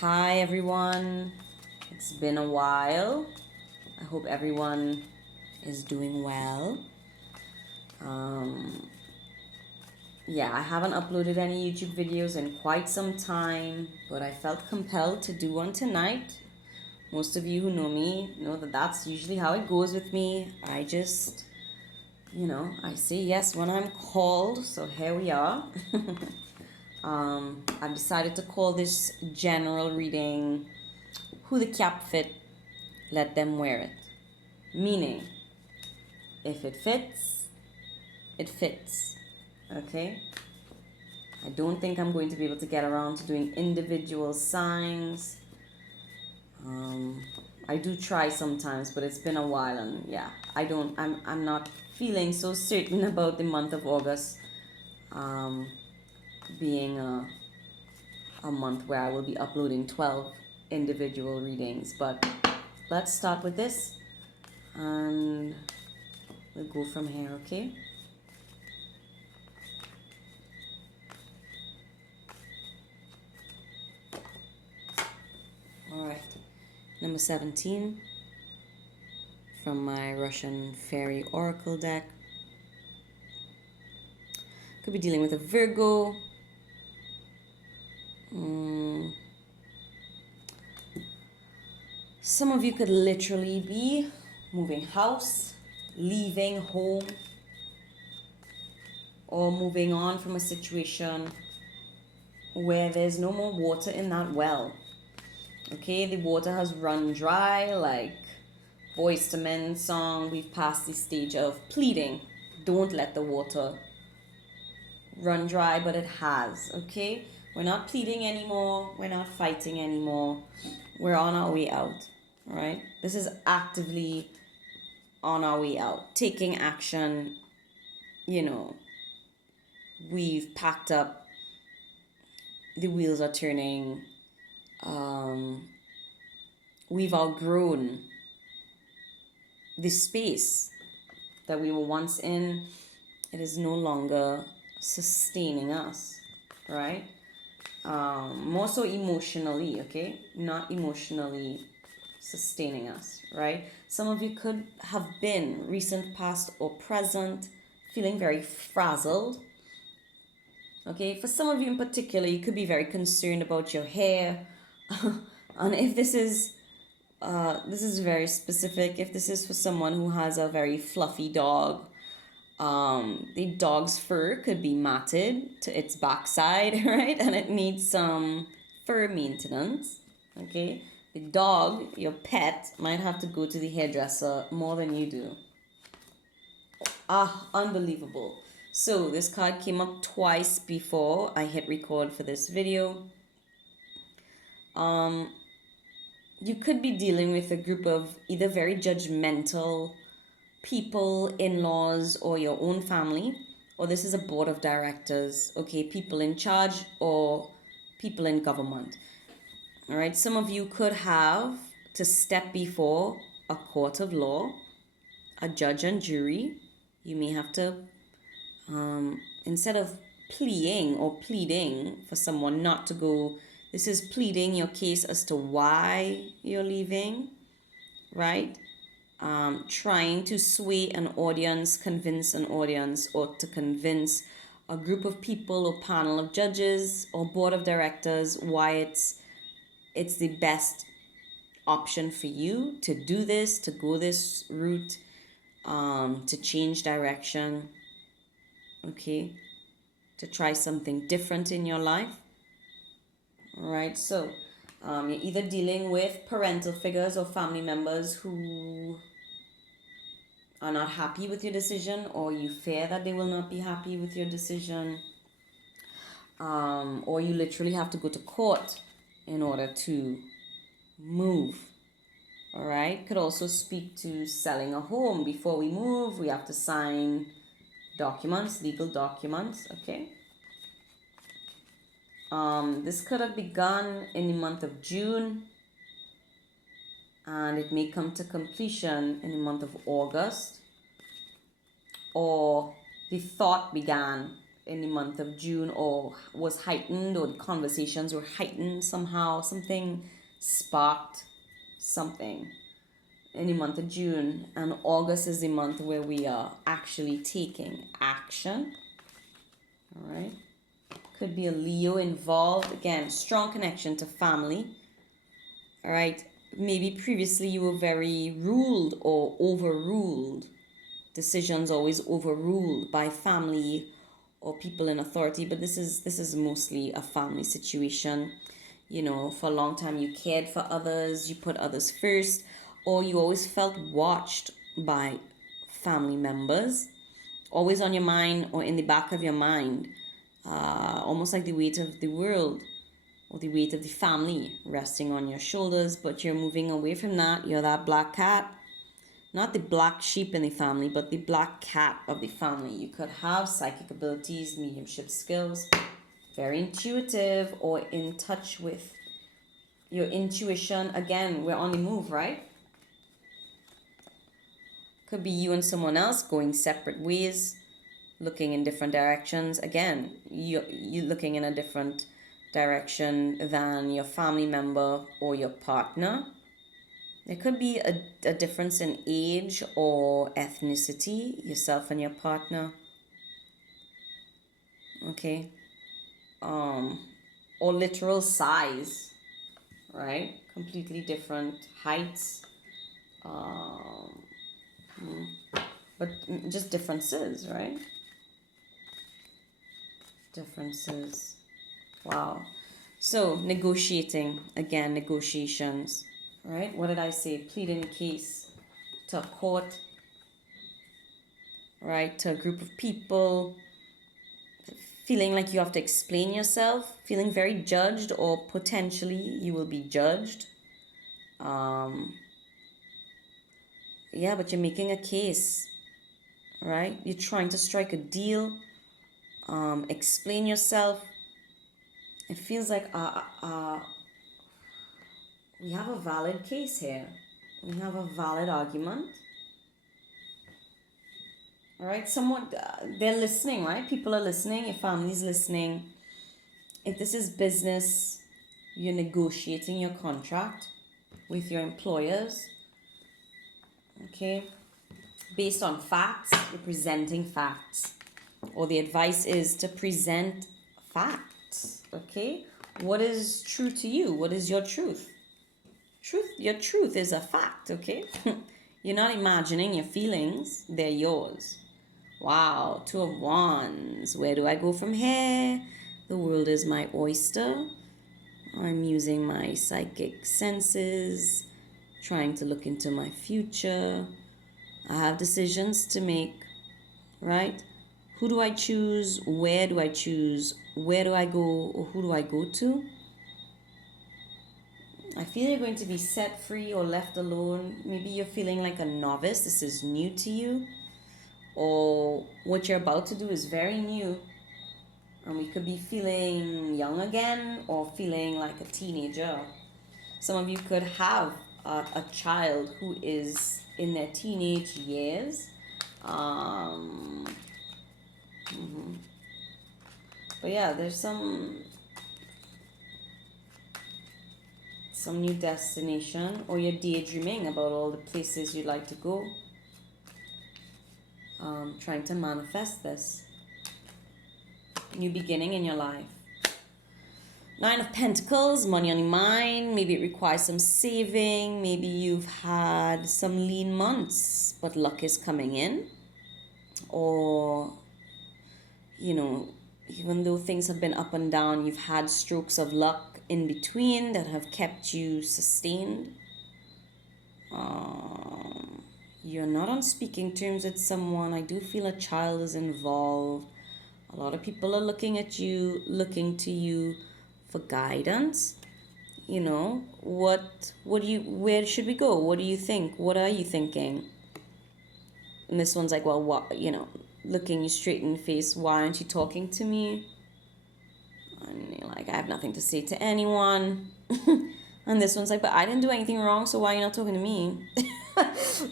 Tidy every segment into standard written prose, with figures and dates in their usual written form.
Hi everyone, it's been a while. I hope everyone is doing well. Um, yeah, I haven't uploaded any YouTube videos in quite some time, but I felt compelled to do one tonight. Most of you who know me know that that's usually how it goes with me. I just, I say yes when I'm called, so here we are. I've decided to call this general reading Who the Cap Fit, Let Them Wear It. Meaning, if it fits, it fits. Okay? I don't think I'm going to be able to get around to doing individual signs. I do try sometimes, but it's been a while, and yeah, I'm not feeling so certain about the month of August um, being a month where I will be uploading 12 individual readings. But let's start with this and we'll go from here, okay? All right. Number 17 from my Russian Fairy Oracle deck. Could be dealing with a Virgo. Some of you could literally be moving house, leaving home, or moving on from a situation where there's no more water in that well. Okay, the water has run dry, like Boyz II Men song. We've passed the stage of pleading. Don't let the water run dry, but it has. Okay, we're not pleading anymore. We're not fighting anymore. We're on our way out. All right, this is actively on our way out, taking action. We've packed up. The wheels are turning. We've outgrown the space that we were once in. It is no longer sustaining us, right? More so emotionally, okay? Not emotionally sustaining us, right? Some of you could have been, recent, past, or present, feeling very frazzled. Okay, for some of you in particular, you could be very concerned about your hair. And if this is very specific. If this is for someone who has a very fluffy dog, the dog's fur could be matted to its backside, right? And it needs some fur maintenance. Okay, the dog, your pet, might have to go to the hairdresser more than you do. Unbelievable. So this card came up twice before I hit record for this video. You could be dealing with a group of either very judgmental people, in-laws, or your own family, or this is a board of directors, okay, people in charge or people in government. All right, some of you could have to step before a court of law, a judge and jury. You may have to, instead of pleading for someone not to go, this is pleading your case as to why you're leaving, right? Trying to sway an audience, convince an audience, or to convince a group of people or panel of judges or board of directors why it's the best option for you to do this, to go this route, to change direction, okay, to try something different in your life. All right, so you're either dealing with parental figures or family members who are not happy with your decision, or you fear that they will not be happy with your decision, or you literally have to go to court in order to move. All right, could also speak to selling a home. Before we move, we have to sign documents, legal documents. Okay. This could have begun in the month of June, and it may come to completion in the month of August, or the thought began in the month of June, or was heightened, or the conversations were heightened somehow. Something sparked something in the month of June, and August is the month where we are actually taking action. All right. Could be a Leo involved. Again, strong connection to family. All right. Maybe previously you were very ruled or overruled. Decisions always overruled by family or people in authority, but this is mostly a family situation. You know, for a long time you cared for others, you put others first, or you always felt watched by family members, always on your mind or in the back of your mind, almost like the weight of the world or the weight of the family resting on your shoulders, but you're moving away from that. You're that black cat, not the black sheep in the family, but the black cat of the family. You could have psychic abilities, mediumship skills, very intuitive, or in touch with your intuition. Again, we're on the move, right? Could be you and someone else going separate ways, looking in different directions. Again, you looking in a different direction than your family member or your partner. There could be a difference in age or ethnicity, yourself and your partner. Okay. Or literal size, right? Completely different heights. But just differences, right? Differences. Wow. So, negotiating. Again, negotiations. Right? What did I say? Pleading a case to a court. Right? To a group of people. Feeling like you have to explain yourself. Feeling very judged, or potentially you will be judged. Yeah, but you're making a case. Right? You're trying to strike a deal. Explain yourself. It feels like we have a valid case here. We have a valid argument. All right, someone, they're listening, right? People are listening. Your family's listening. If this is business, you're negotiating your contract with your employers. Okay, based on facts, you're presenting facts, or the advice is to present facts. Okay, what is true to you? What is your truth? Your truth is a fact. Okay. You're not imagining your feelings, they're yours. Wow, Two of Wands. Where do I go from here? The world is my oyster. I'm using my psychic senses, trying to look into my future. I have decisions to make, right? Who do I choose? Where do I choose? Where do I go, or who do I go to? I feel you're going to be set free or left alone. Maybe you're feeling like a novice. This is new to you. Or what you're about to do is very new. And we could be feeling young again, or feeling like a teenager. Some of you could have a child who is in their teenage years. But yeah, there's some new destination, or you're daydreaming about all the places you'd like to go. Trying to manifest this new beginning in your life. Nine of Pentacles, money on your mind. Maybe it requires some saving. Maybe you've had some lean months, but luck is coming in. Or, you know, even though things have been up and down, you've had strokes of luck in between that have kept you sustained. You're not on speaking terms with someone. I do feel a child is involved. A lot of people are looking at you, looking to you for guidance. You know, where should we go? What do you think? What are you thinking? And this one's like, well, what, looking you straight in the face. Why aren't you talking to me? And you're like, I have nothing to say to anyone. And this one's like, but I didn't do anything wrong, so why are you not talking to me?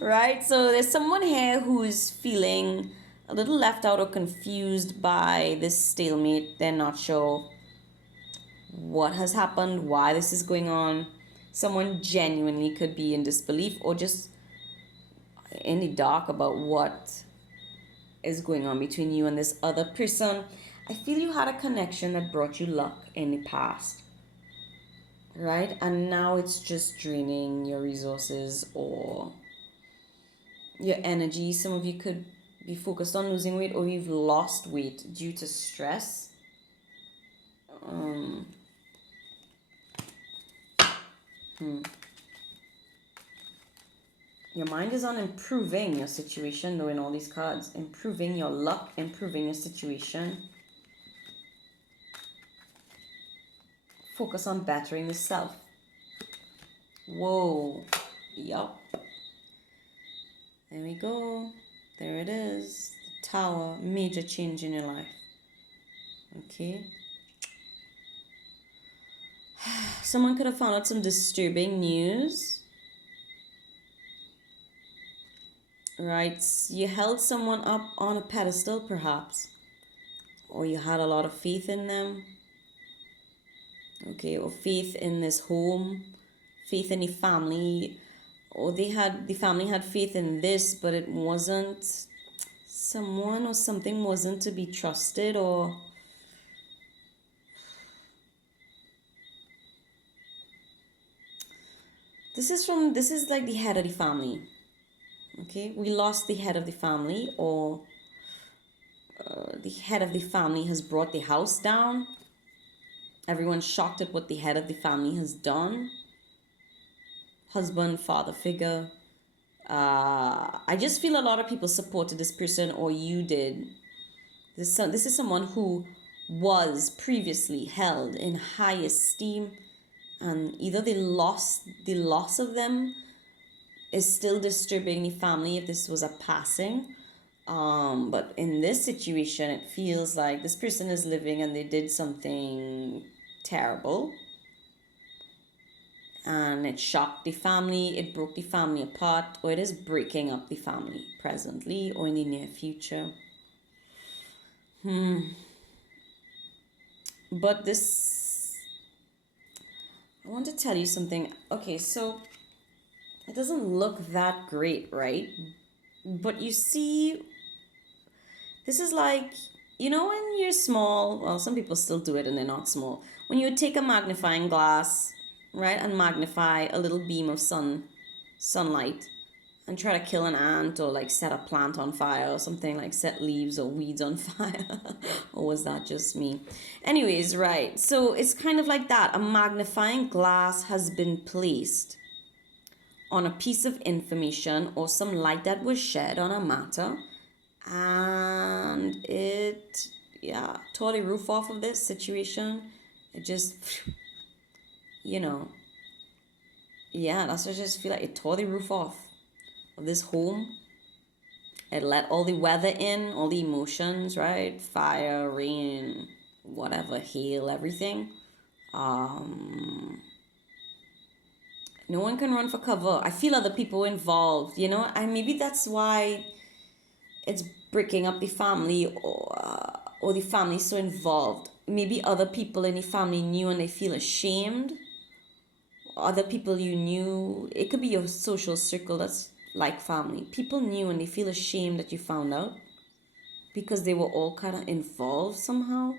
Right? So there's someone here who's feeling a little left out or confused by this stalemate. They're not sure what has happened, why this is going on. Someone genuinely could be in disbelief or just in the dark about what is going on between you and this other person. I feel you had a connection that brought you luck in the past, right? And now it's just draining your resources or your energy. Some of you could be focused on losing weight, or you've lost weight due to stress. Um, Your mind is on improving your situation, though, in all these cards. Improving your luck, improving your situation. Focus on bettering the self. Whoa. Yup. There we go. There it is. The Tower. Major change in your life. Okay. Someone could have found out some disturbing news. Right? You held someone up on a pedestal, perhaps. Or you had a lot of faith in them. Okay, or faith in this home, faith in the family, or the family had faith in this, but it wasn't, someone or something wasn't to be trusted, or this is like the head of the family. Okay, we lost the head of the family, or the head of the family has brought the house down. Everyone's shocked at what the head of the family has done. Husband, father figure. I just feel a lot of people supported this person, or you did. This is someone who was previously held in high esteem, and either the loss of them is still disturbing the family if this was a passing. But in this situation, it feels like this person is living and they did something terrible. And it shocked the family, it broke the family apart, or it is breaking up the family presently or in the near future. But this, I want to tell you something. Okay, so it doesn't look that great, right? But you see, this is like, when you're small, well, some people still do it and they're not small. When you take a magnifying glass, right, and magnify a little beam of sunlight and try to kill an ant, or like set a plant on fire or something, like set leaves or weeds on fire. Or was that just me? Anyways, right. So it's kind of like that. A magnifying glass has been placed on a piece of information or some light that was shed on a matter, and it tore the roof off of this situation. It just that's what I just feel like. It tore the roof off of this home. It let all the weather in, all the emotions, right? Fire, rain, whatever, hail, everything. No one can run for cover. I feel other people involved, and maybe that's why it's breaking up the family, or the family so involved. Maybe other people in the family knew and they feel ashamed. Other people you knew, it could be your social circle that's like family. People knew and they feel ashamed that you found out, because they were all kind of involved somehow,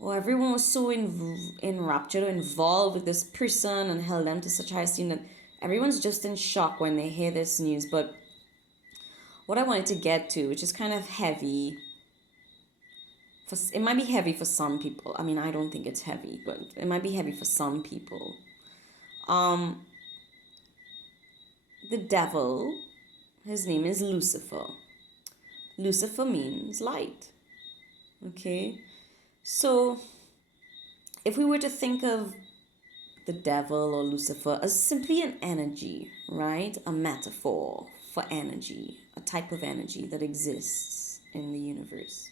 or everyone was so enraptured or involved with this person and held them to such high esteem that everyone's just in shock when they hear this news. But what I wanted to get to, which is kind of heavy, it might be heavy for some people. I mean, I don't think it's heavy, but it might be heavy for some people. The devil, his name is Lucifer. Lucifer means light. Okay? So, if we were to think of the devil or Lucifer as simply an energy, right? A metaphor for energy, a type of energy that exists in the universe.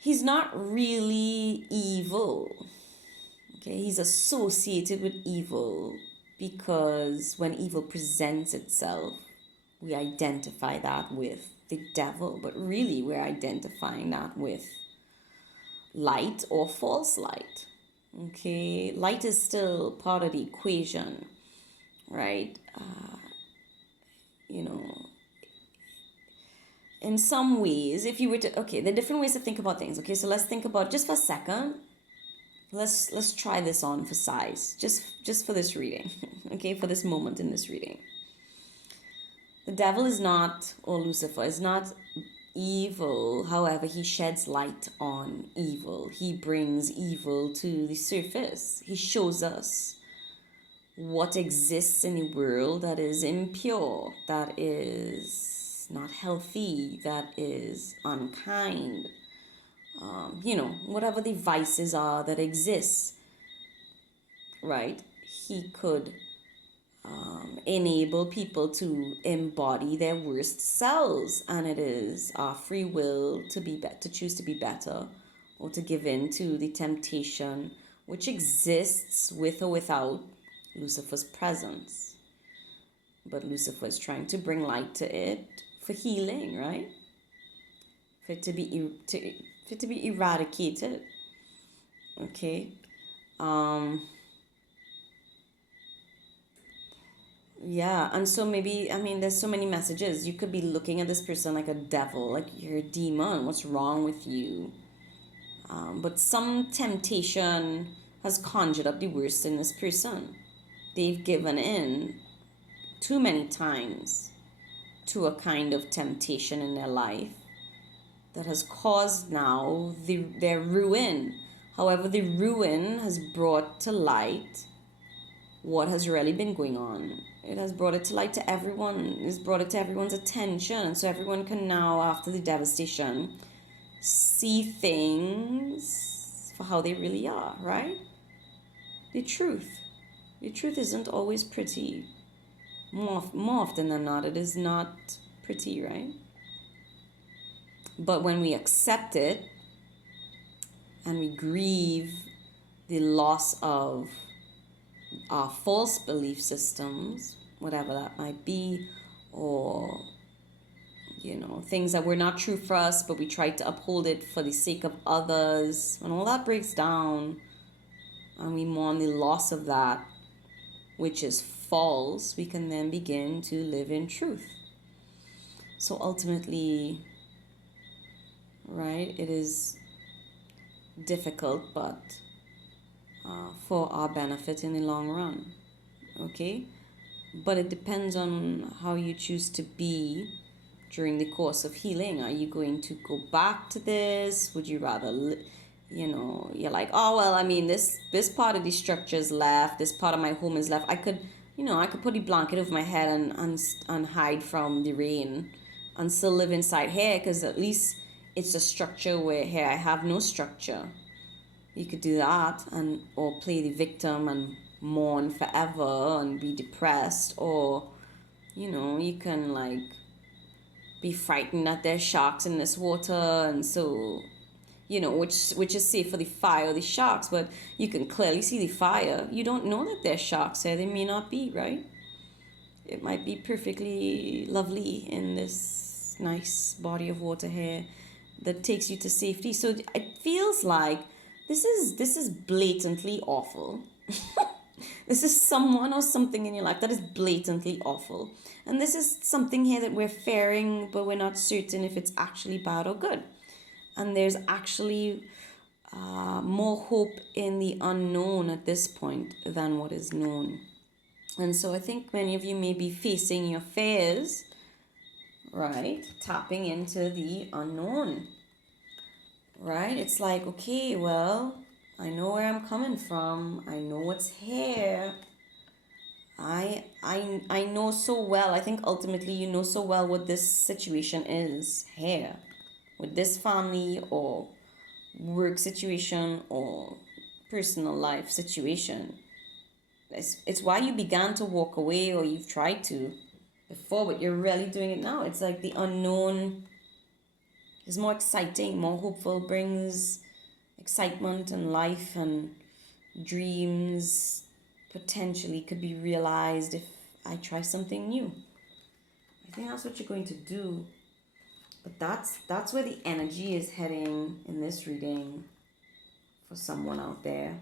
He's not really evil. Okay, he's associated with evil because when evil presents itself, we identify that with the devil, but really we're identifying that with light or false light. Okay, light is still part of the equation, right? You know, in some ways, if you were to, okay, there are different ways to think about things. Okay, so let's think about, just for a second, let's try this on for size, just for this reading. Okay, for this moment in this reading, the devil is not, or Lucifer is not evil. However, he sheds light on evil. He brings evil to the surface. He shows us what exists in the world that is impure, that is not healthy, that is unkind. Whatever the vices are that exist, right? He could enable people to embody their worst selves, and it is our free will to choose to be better, or to give in to the temptation which exists with or without Lucifer's presence. But Lucifer is trying to bring light to it for healing, right? For it to be eradicated. Okay. Yeah, and so maybe, I mean, there's so many messages. You could be looking at this person like a devil, like you're a demon. What's wrong with you? But some temptation has conjured up the worst in this person. They've given in too many times to a kind of temptation in their life that has caused now their ruin. However, the ruin has brought to light what has really been going on. It has brought it to light to everyone. It's brought it to everyone's attention. So everyone can now, after the devastation, see things for how they really are, right? The truth. The truth isn't always pretty. More often than not, it is not pretty, right? But when we accept it and we grieve the loss of our false belief systems, whatever that might be, or things that were not true for us, but we tried to uphold it for the sake of others, when all that breaks down and we mourn the loss of that which is false, we can then begin to live in truth. So ultimately, right, it is difficult, but for our benefit in the long run. Okay, but it depends on how you choose to be during the course of healing. Are you going to go back to this? Would you rather you're like, oh well, I mean, this part of the structure is left, this part of my home is left. I could put a blanket over my head and hide from the rain and still live inside here, because at least it's a structure where here I have no structure. You could do that, or play the victim and mourn forever and be depressed, or you can like be frightened that there's sharks in this water, and so which is safe for the fire or the sharks, but you can clearly see the fire. You don't know that there's sharks there. They may not be, right? It might be perfectly lovely in this nice body of water here that takes you to safety. So it feels like this is blatantly awful. This is someone or something in your life that is blatantly awful. And this is something here that we're fearing, but we're not certain if it's actually bad or good. And there's actually more hope in the unknown at this point than what is known. And so I think many of you may be facing your fears, right? Tapping into the unknown, right? It's like, okay, well, I know where I'm coming from. I know what's here. I know so well. I think ultimately you know so well what this situation is here with this family or work situation or personal life situation. It's why you began to walk away, or you've tried to before, but you're really doing it now. It's like the unknown is more exciting, more hopeful, brings excitement and life, and dreams potentially could be realized if I try something new. I think that's what you're going to do. But that's where the energy is heading in this reading for someone out there.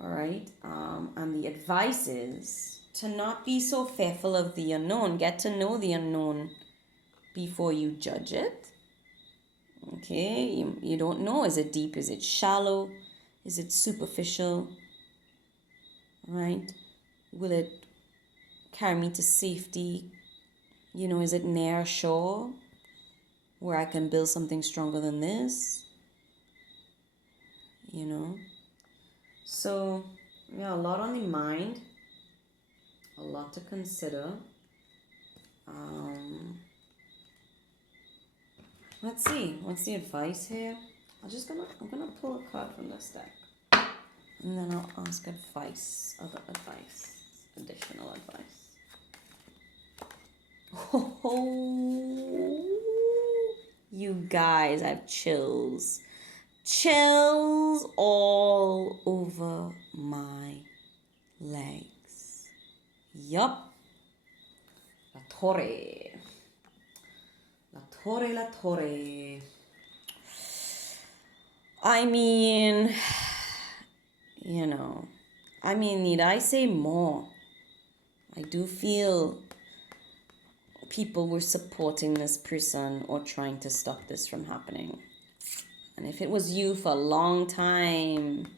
All right. And the advice is to not be so fearful of the unknown. Get to know the unknown before you judge it. Okay. You don't know. Is it deep? Is it shallow? Is it superficial? Right? Will it carry me to safety? Is it near shore where I can build something stronger than this? So, yeah, a lot on the mind, a lot to consider. Let's see, what's the advice here? I'm gonna pull a card from this deck, and then I'll ask other advice, additional advice. Oh, you guys, I have chills all over my legs. Yup. La Torre. I mean, need I say more? I do feel people were supporting this person or trying to stop this from happening. And if it was you for a long time,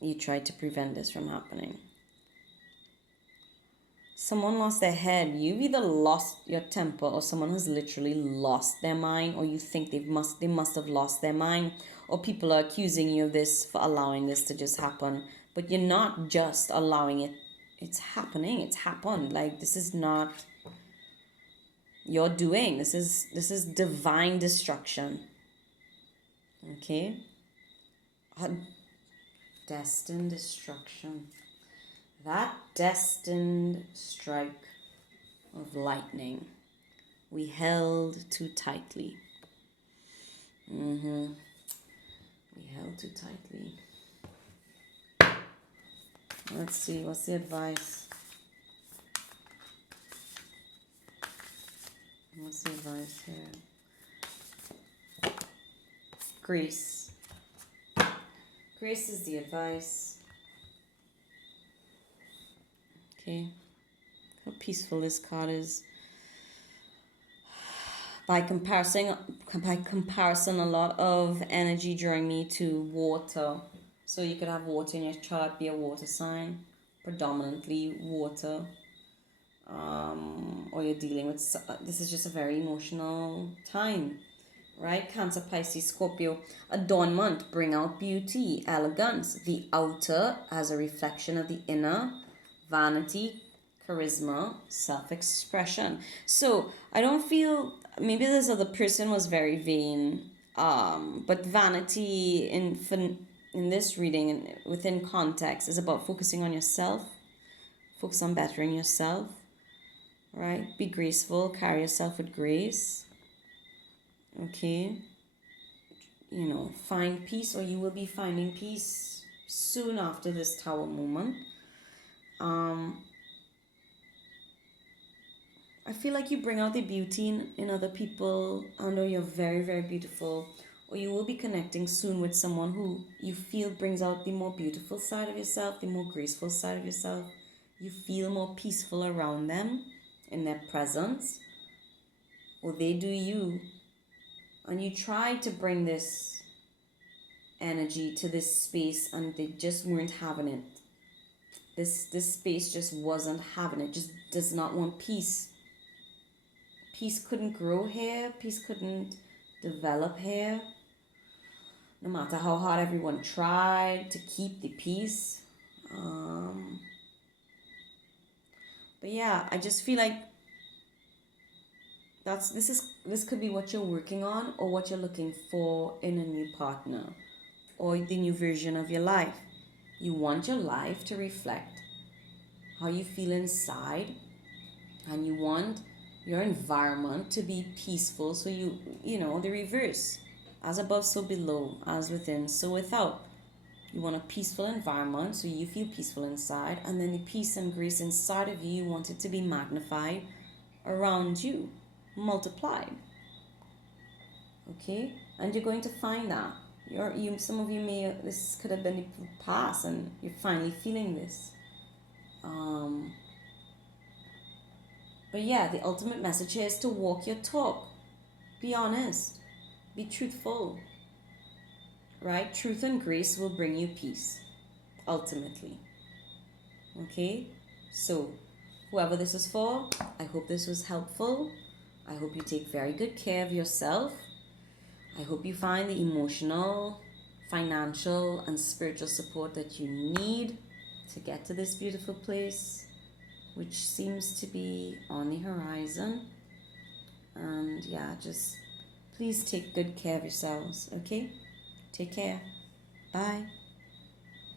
you tried to prevent this from happening. Someone lost their head. You've either lost your temper, or someone has literally lost their mind, or you think they must have lost their mind, or people are accusing you of this for allowing this to just happen. But you're not just allowing it. It's happening. It's happened. Like, this is not your doing. This is divine destruction. Okay? Destined destruction. That destined strike of lightning we held too tightly. We held too tightly. Let's see, what's the advice? What's the advice here? Grace. Grace is the advice. Okay. How peaceful this card is. By comparison, a lot of energy drawing me to water. So you could have water in your chart, be a water sign, predominantly water. Or you're dealing with, this is just a very emotional time, right? Cancer, Pisces, Scorpio. Adornment, bring out beauty, elegance. The outer as a reflection of the inner. Vanity, charisma, self-expression. So I don't feel, maybe this other person was very vain, but vanity in this reading and within context is about focusing on yourself, focus on bettering yourself, right? Be graceful, carry yourself with grace. Okay, find peace, or you will be finding peace soon after this Tower moment. I feel like you bring out the beauty in other people, and or you're very, very beautiful, or you will be connecting soon with someone who you feel brings out the more beautiful side of yourself, the more graceful side of yourself. You feel more peaceful around them in their presence, or they do you, and you try to bring this energy to this space, and they just weren't having it. This space just wasn't having it, just does not want peace. Peace couldn't grow here. Peace couldn't develop here. No matter how hard everyone tried to keep the peace. But yeah, I just feel like this could be what you're working on, or what you're looking for in a new partner, or the new version of your life. You want your life to reflect how you feel inside, and you want your environment to be peaceful, so the reverse, as above so below, as within so without. You want a peaceful environment so you feel peaceful inside, and then the peace and grace inside of you, you want it to be magnified around you, multiplied. Okay? And you're going to find that. Some of you may, this could have been the past and you're finally feeling this. But yeah, the ultimate message here is to walk your talk. Be honest. Be truthful. Right? Truth and grace will bring you peace. Ultimately. Okay? So, whoever this is for, I hope this was helpful. I hope you take very good care of yourself. I hope you find the emotional, financial, and spiritual support that you need to get to this beautiful place, which seems to be on the horizon. And yeah, just please take good care of yourselves, okay? Take care. Bye.